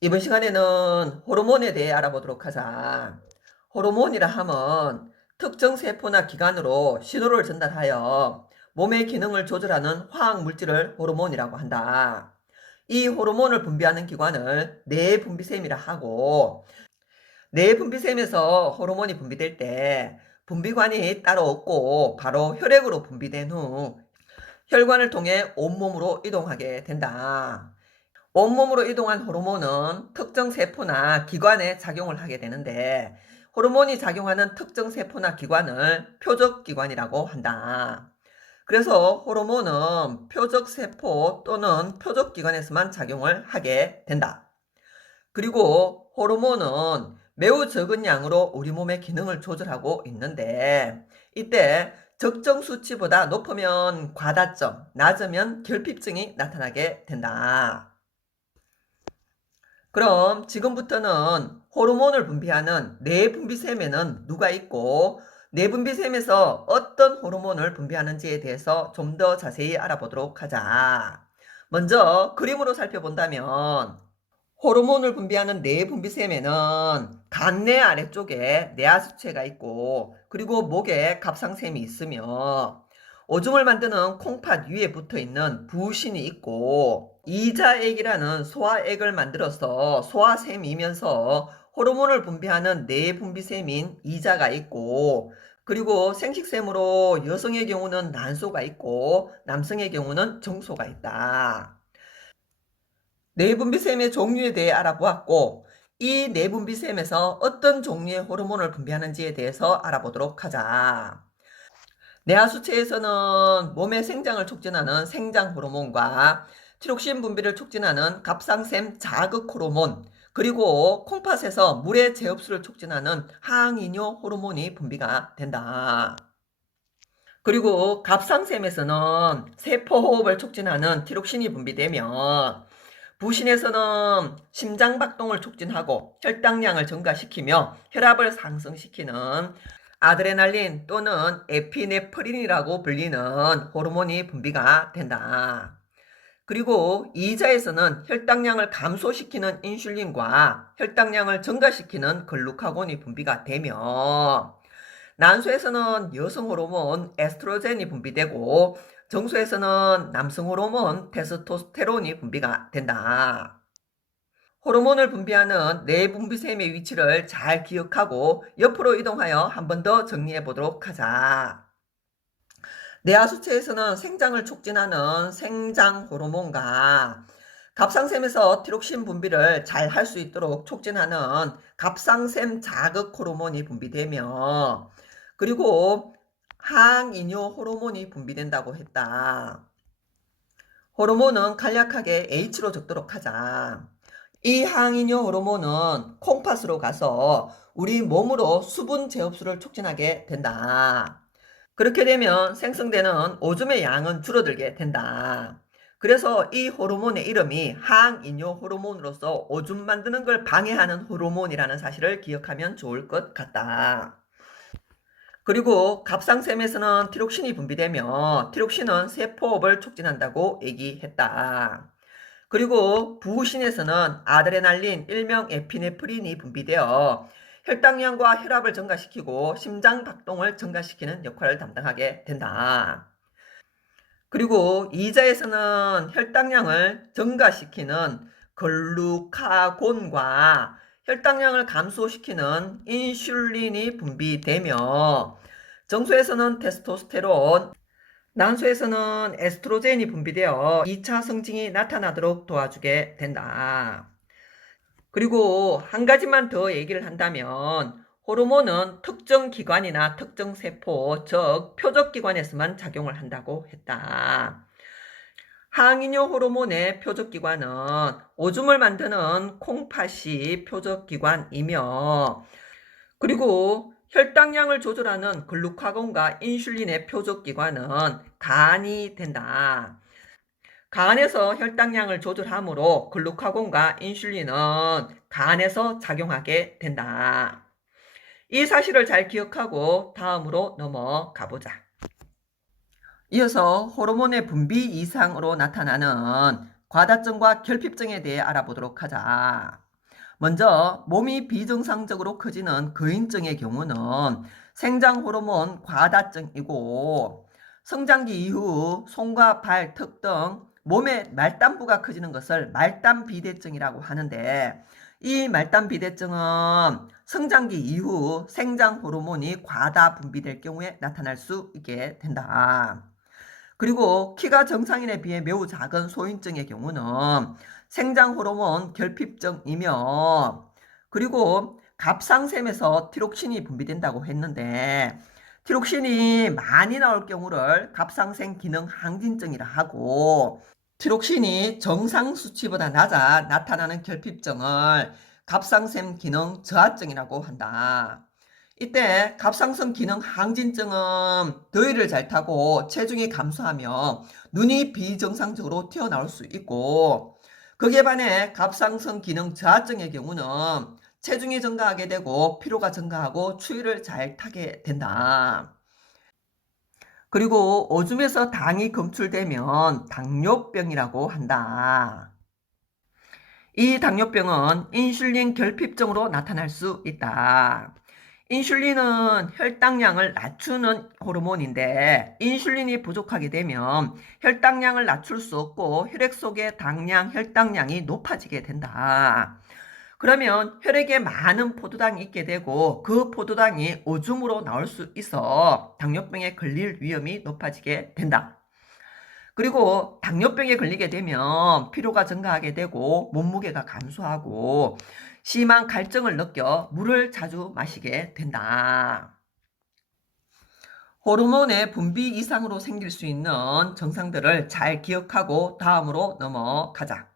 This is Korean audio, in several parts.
이번 시간에는 호르몬에 대해 알아보도록 하자. 호르몬이라 함은 특정 세포나 기관으로 신호를 전달하여 몸의 기능을 조절하는 화학 물질을 호르몬이라고 한다. 이 호르몬을 분비하는 기관을 내분비샘이라 하고, 내분비샘에서 호르몬이 분비될 때 분비관이 따로 없고 바로 혈액으로 분비된 후 혈관을 통해 온몸으로 이동하게 된다. 온몸으로 이동한 호르몬은 특정 세포나 기관에 작용을 하게 되는데, 호르몬이 작용하는 특정 세포나 기관을 표적기관이라고 한다. 그래서 호르몬은 표적세포 또는 표적기관에서만 작용을 하게 된다. 그리고 호르몬은 매우 적은 양으로 우리 몸의 기능을 조절하고 있는데, 이때 적정 수치보다 높으면 과다점, 낮으면 결핍증이 나타나게 된다. 그럼 지금부터는 호르몬을 분비하는 내분비샘에는 누가 있고, 내분비샘에서 어떤 호르몬을 분비하는지에 대해서 좀 더 자세히 알아보도록 하자. 먼저 그림으로 살펴본다면, 호르몬을 분비하는 내분비샘에는 간내 아래쪽에 뇌하수체가 있고, 그리고 목에 갑상샘이 있으며, 오줌을 만드는 콩팥 위에 붙어있는 부신이 있고, 이자액이라는 소화액을 만들어서 소화샘이면서 호르몬을 분비하는 내분비샘인 이자가 있고, 그리고 생식샘으로 여성의 경우는 난소가 있고 남성의 경우는 정소가 있다. 내분비샘의 종류에 대해 알아보았고, 이 내분비샘에서 어떤 종류의 호르몬을 분비하는지에 대해서 알아보도록 하자. 뇌하수체에서는 몸의 생장을 촉진하는 생장 호르몬과 티록신 분비를 촉진하는 갑상샘 자극 호르몬, 그리고 콩팥에서 물의 재흡수를 촉진하는 항이뇨 호르몬이 분비가 된다. 그리고 갑상샘에서는 세포호흡을 촉진하는 티록신이 분비되며, 부신에서는 심장박동을 촉진하고 혈당량을 증가시키며 혈압을 상승시키는 아드레날린 또는 에피네프린이라고 불리는 호르몬이 분비가 된다. 그리고 이자에서는 혈당량을 감소시키는 인슐린과 혈당량을 증가시키는 글루카곤이 분비가 되며, 난소에서는 여성 호르몬 에스트로겐이 분비되고, 정소에서는 남성 호르몬 테스토스테론이 분비가 된다. 호르몬을 분비하는 내분비샘의 위치를 잘 기억하고 옆으로 이동하여 한 번 더 정리해 보도록 하자. 뇌하수체에서는 생장을 촉진하는 생장 호르몬과 갑상샘에서 티록신 분비를 잘 할 수 있도록 촉진하는 갑상샘 자극 호르몬이 분비되며, 그리고 항이뇨 호르몬이 분비된다고 했다. 호르몬은 간략하게 H로 적도록 하자. 이 항이뇨 호르몬은 콩팥으로 가서 우리 몸으로 수분 재흡수를 촉진하게 된다. 그렇게 되면 생성되는 오줌의 양은 줄어들게 된다. 그래서 이 호르몬의 이름이 항이뇨 호르몬으로서 오줌 만드는 걸 방해하는 호르몬이라는 사실을 기억하면 좋을 것 같다. 그리고 갑상샘에서는 티록신이 분비되며, 티록신은 세포호흡을 촉진한다고 얘기했다. 그리고 부신에서는 아드레날린 일명 에피네프린이 분비되어 혈당량과 혈압을 증가시키고 심장 박동을 증가시키는 역할을 담당하게 된다. 그리고 이자에서는 혈당량을 증가시키는 글루카곤과 혈당량을 감소시키는 인슐린이 분비되며, 정소에서는 테스토스테론, 난소에서는 에스트로겐이 분비되어 2차 성징이 나타나도록 도와주게 된다. 그리고 한 가지만 더 얘기를 한다면, 호르몬은 특정 기관이나 특정 세포, 즉 표적기관에서만 작용을 한다고 했다. 항이뇨 호르몬의 표적기관은 오줌을 만드는 콩팥이 표적기관이며, 그리고 혈당량을 조절하는 글루카곤과 인슐린의 표적기관은 간이 된다. 간에서 혈당량을 조절하므로 글루카곤과 인슐린은 간에서 작용하게 된다. 이 사실을 잘 기억하고 다음으로 넘어가 보자. 이어서 호르몬의 분비 이상으로 나타나는 과다증과 결핍증에 대해 알아보도록 하자. 먼저 몸이 비정상적으로 커지는 거인증의 경우는 생장 호르몬 과다증이고, 성장기 이후 손과 발, 턱 등 몸의 말단부가 커지는 것을 말단비대증이라고 하는데, 이 말단비대증은 성장기 이후 생장 호르몬이 과다 분비될 경우에 나타날 수 있게 된다. 그리고 키가 정상인에 비해 매우 작은 소인증의 경우는 생장 호르몬 결핍증이며, 그리고 갑상샘에서 티록신이 분비된다고 했는데, 티록신이 많이 나올 경우를 갑상샘 기능 항진증이라 하고, 티록신이 정상 수치보다 낮아 나타나는 결핍증을 갑상샘 기능 저하증이라고 한다. 이때 갑상선 기능 항진증은 더위를 잘 타고 체중이 감소하며 눈이 비정상적으로 튀어나올 수 있고, 거기에 반해 갑상선 기능 저하증의 경우는 체중이 증가하게 되고 피로가 증가하고 추위를 잘 타게 된다. 그리고 오줌에서 당이 검출되면 당뇨병이라고 한다. 이 당뇨병은 인슐린 결핍증으로 나타날 수 있다. 인슐린은 혈당량을 낮추는 호르몬인데, 인슐린이 부족하게 되면 혈당량을 낮출 수 없고 혈액 속의 당량, 혈당량이 높아지게 된다. 그러면 혈액에 많은 포도당이 있게 되고 그 포도당이 오줌으로 나올 수 있어 당뇨병에 걸릴 위험이 높아지게 된다. 그리고 당뇨병에 걸리게 되면 피로가 증가하게 되고 몸무게가 감소하고 심한 갈증을 느껴 물을 자주 마시게 된다. 호르몬의 분비 이상으로 생길 수 있는 증상들을 잘 기억하고 다음으로 넘어가자.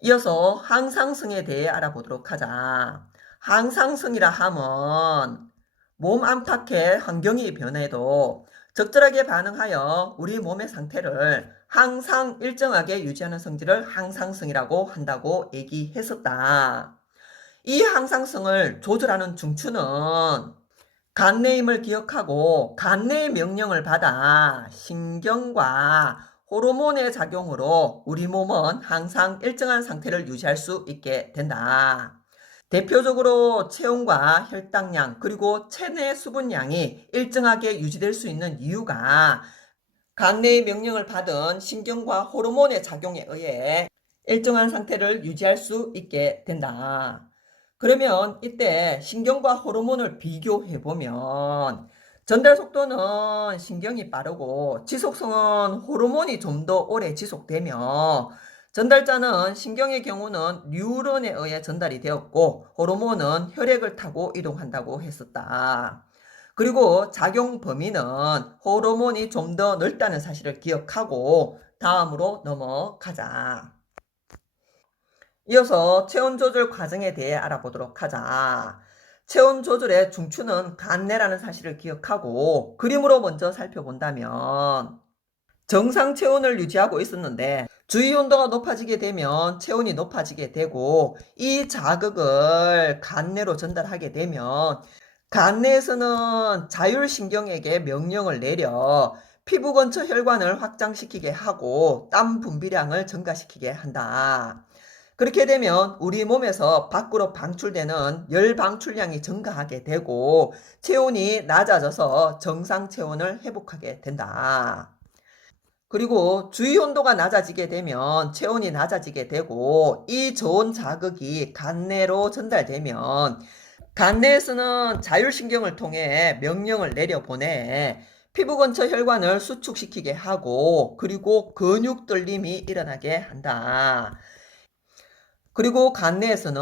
이어서 항상성에 대해 알아보도록 하자. 항상성이라 함은 몸 안팎의 환경이 변해도 적절하게 반응하여 우리 몸의 상태를 항상 일정하게 유지하는 성질을 항상성이라고 한다고 얘기했었다. 이 항상성을 조절하는 중추는 간내임을 기억하고 간내의 명령을 받아 신경과 호르몬의 작용으로 우리 몸은 항상 일정한 상태를 유지할 수 있게 된다. 대표적으로 체온과 혈당량 그리고 체내 수분량이 일정하게 유지될 수 있는 이유가 간내의 명령을 받은 신경과 호르몬의 작용에 의해 일정한 상태를 유지할 수 있게 된다. 그러면 이때 신경과 호르몬을 비교해보면 전달 속도는 신경이 빠르고 지속성은 호르몬이 좀 더 오래 지속되며, 전달자는 신경의 경우는 뉴런에 의해 전달이 되었고 호르몬은 혈액을 타고 이동한다고 했었다. 그리고 작용 범위는 호르몬이 좀 더 넓다는 사실을 기억하고 다음으로 넘어가자. 이어서 체온 조절 과정에 대해 알아보도록 하자. 체온 조절의 중추는 간내라는 사실을 기억하고 그림으로 먼저 살펴본다면, 정상 체온을 유지하고 있었는데 주위 온도가 높아지게 되면 체온이 높아지게 되고, 이 자극을 간내로 전달하게 되면 간내에서는 자율신경에게 명령을 내려 피부 근처 혈관을 확장시키게 하고 땀 분비량을 증가시키게 한다. 그렇게 되면 우리 몸에서 밖으로 방출되는 열 방출량이 증가하게 되고 체온이 낮아져서 정상 체온을 회복하게 된다. 그리고 주위 온도가 낮아지게 되면 체온이 낮아지게 되고, 이 저온 자극이 간내로 전달되면 간내에서는 자율신경을 통해 명령을 내려보내 피부 근처 혈관을 수축시키게 하고, 그리고 근육 떨림이 일어나게 한다. 그리고 간내에서는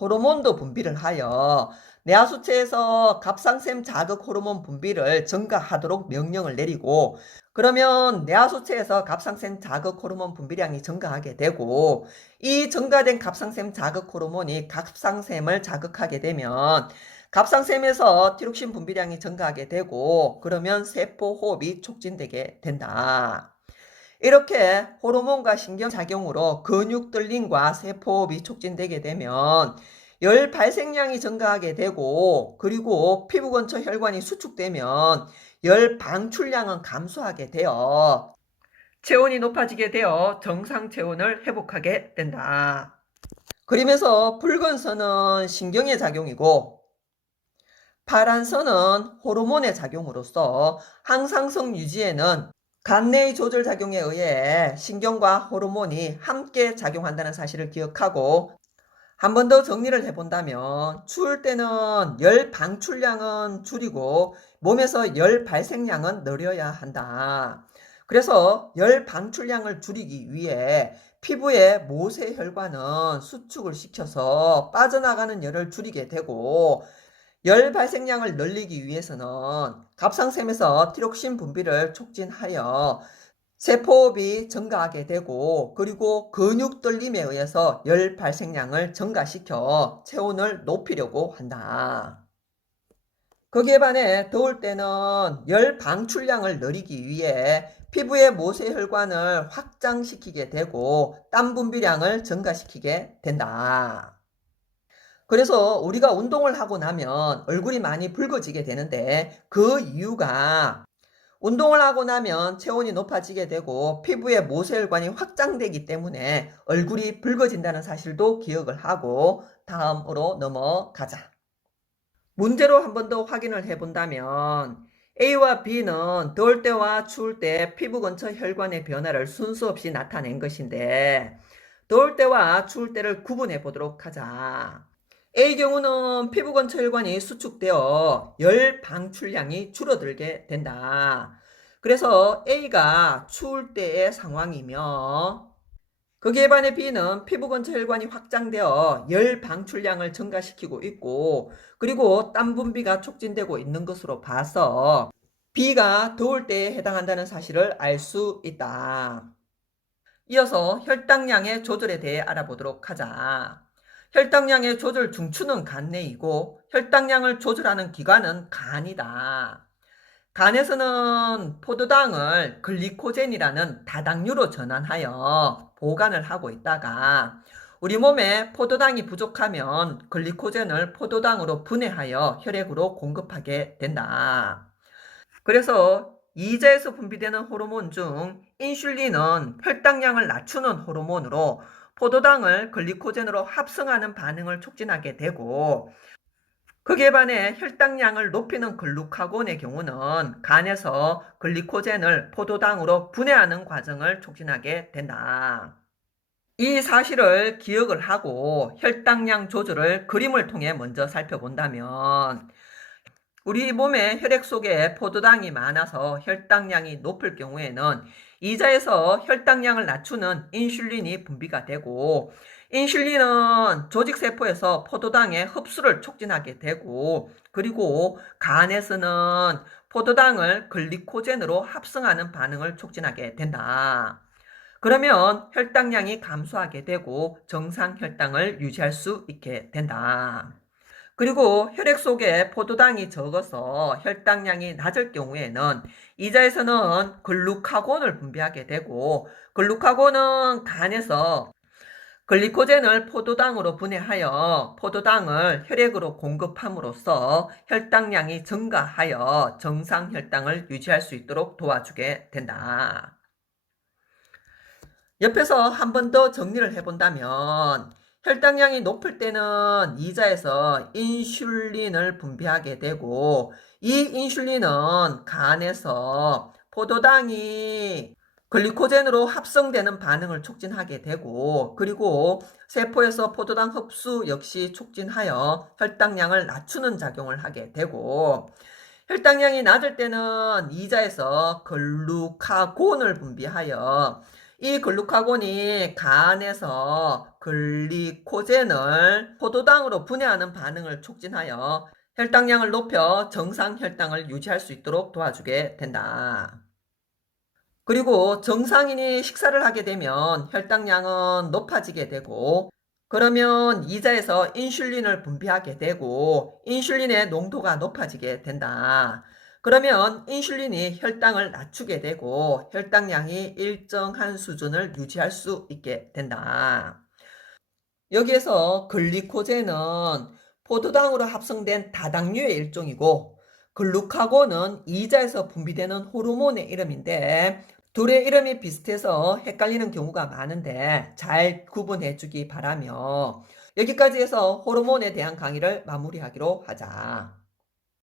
호르몬도 분비를 하여 뇌하수체에서 갑상샘 자극 호르몬 분비를 증가하도록 명령을 내리고, 그러면 뇌하수체에서 갑상샘 자극 호르몬 분비량이 증가하게 되고, 이 증가된 갑상샘 자극 호르몬이 갑상샘을 자극하게 되면 갑상샘에서 티록신 분비량이 증가하게 되고, 그러면 세포 호흡이 촉진되게 된다. 이렇게 호르몬과 신경작용으로 근육 떨림과 세포호흡이 촉진되게 되면 열 발생량이 증가하게 되고, 그리고 피부 근처 혈관이 수축되면 열 방출량은 감소하게 되어 체온이 높아지게 되어 정상 체온을 회복하게 된다. 그러면서 붉은 선은 신경의 작용이고 파란 선은 호르몬의 작용으로서 항상성 유지에는 간내의 조절 작용에 의해 신경과 호르몬이 함께 작용한다는 사실을 기억하고 한 번 더 정리를 해본다면 추울 때는 열 방출량은 줄이고 몸에서 열 발생량은 늘려야 한다. 그래서 열 방출량을 줄이기 위해 피부의 모세혈관은 수축을 시켜서 빠져나가는 열을 줄이게 되고 열 발생량을 늘리기 위해서는 갑상샘에서 티록신 분비를 촉진하여 세포호흡이 증가하게 되고 그리고 근육 떨림에 의해서 열 발생량을 증가시켜 체온을 높이려고 한다. 거기에 반해 더울 때는 열 방출량을 늘리기 위해 피부의 모세혈관을 확장시키게 되고 땀 분비량을 증가시키게 된다. 그래서 우리가 운동을 하고 나면 얼굴이 많이 붉어지게 되는데 그 이유가 운동을 하고 나면 체온이 높아지게 되고 피부의 모세혈관이 확장되기 때문에 얼굴이 붉어진다는 사실도 기억을 하고 다음으로 넘어가자. 문제로 한 번 더 확인을 해본다면 A와 B는 더울 때와 추울 때 피부 근처 혈관의 변화를 순서 없이 나타낸 것인데 더울 때와 추울 때를 구분해 보도록 하자. A의 경우는 피부 근처 혈관이 수축되어 열 방출량이 줄어들게 된다. 그래서 A가 추울 때의 상황이며 거기에 반해 B는 피부 근처 혈관이 확장되어 열 방출량을 증가시키고 있고 그리고 땀 분비가 촉진되고 있는 것으로 봐서 B가 더울 때에 해당한다는 사실을 알 수 있다. 이어서 혈당량의 조절에 대해 알아보도록 하자. 혈당량의 조절 중추는 간내이고 혈당량을 조절하는 기관은 간이다. 간에서는 포도당을 글리코젠이라는 다당류로 전환하여 보관을 하고 있다가 우리 몸에 포도당이 부족하면 글리코젠을 포도당으로 분해하여 혈액으로 공급하게 된다. 그래서 이자에서 분비되는 호르몬 중 인슐린은 혈당량을 낮추는 호르몬으로 포도당을 글리코젠으로 합성하는 반응을 촉진하게 되고 거기에 반해 혈당량을 높이는 글루카곤의 경우는 간에서 글리코젠을 포도당으로 분해하는 과정을 촉진하게 된다. 이 사실을 기억을 하고 혈당량 조절을 그림을 통해 먼저 살펴본다면 우리 몸의 혈액 속에 포도당이 많아서 혈당량이 높을 경우에는 이자에서 혈당량을 낮추는 인슐린이 분비가 되고 인슐린은 조직세포에서 포도당의 흡수를 촉진하게 되고 그리고 간에서는 포도당을 글리코젠으로 합성하는 반응을 촉진하게 된다. 그러면 혈당량이 감소하게 되고 정상 혈당을 유지할 수 있게 된다. 그리고 혈액 속에 포도당이 적어서 혈당량이 낮을 경우에는 이자에서는 글루카곤을 분비하게 되고 글루카곤은 간에서 글리코젠을 포도당으로 분해하여 포도당을 혈액으로 공급함으로써 혈당량이 증가하여 정상 혈당을 유지할 수 있도록 도와주게 된다. 옆에서 한 번 더 정리를 해본다면 혈당량이 높을 때는 이자에서 인슐린을 분비하게 되고 이 인슐린은 간에서 포도당이 글리코젠으로 합성되는 반응을 촉진하게 되고 그리고 세포에서 포도당 흡수 역시 촉진하여 혈당량을 낮추는 작용을 하게 되고 혈당량이 낮을 때는 이자에서 글루카곤을 분비하여 이 글루카곤이 간에서 글리코젠을 포도당으로 분해하는 반응을 촉진하여 혈당량을 높여 정상 혈당을 유지할 수 있도록 도와주게 된다. 그리고 정상인이 식사를 하게 되면 혈당량은 높아지게 되고 그러면 이자에서 인슐린을 분비하게 되고 인슐린의 농도가 높아지게 된다. 그러면 인슐린이 혈당을 낮추게 되고 혈당량이 일정한 수준을 유지할 수 있게 된다. 여기에서 글리코젠은 포도당으로 합성된 다당류의 일종이고 글루카곤은 이자에서 분비되는 호르몬의 이름인데 둘의 이름이 비슷해서 헷갈리는 경우가 많은데 잘 구분해 주기 바라며 여기까지 해서 호르몬에 대한 강의를 마무리하기로 하자.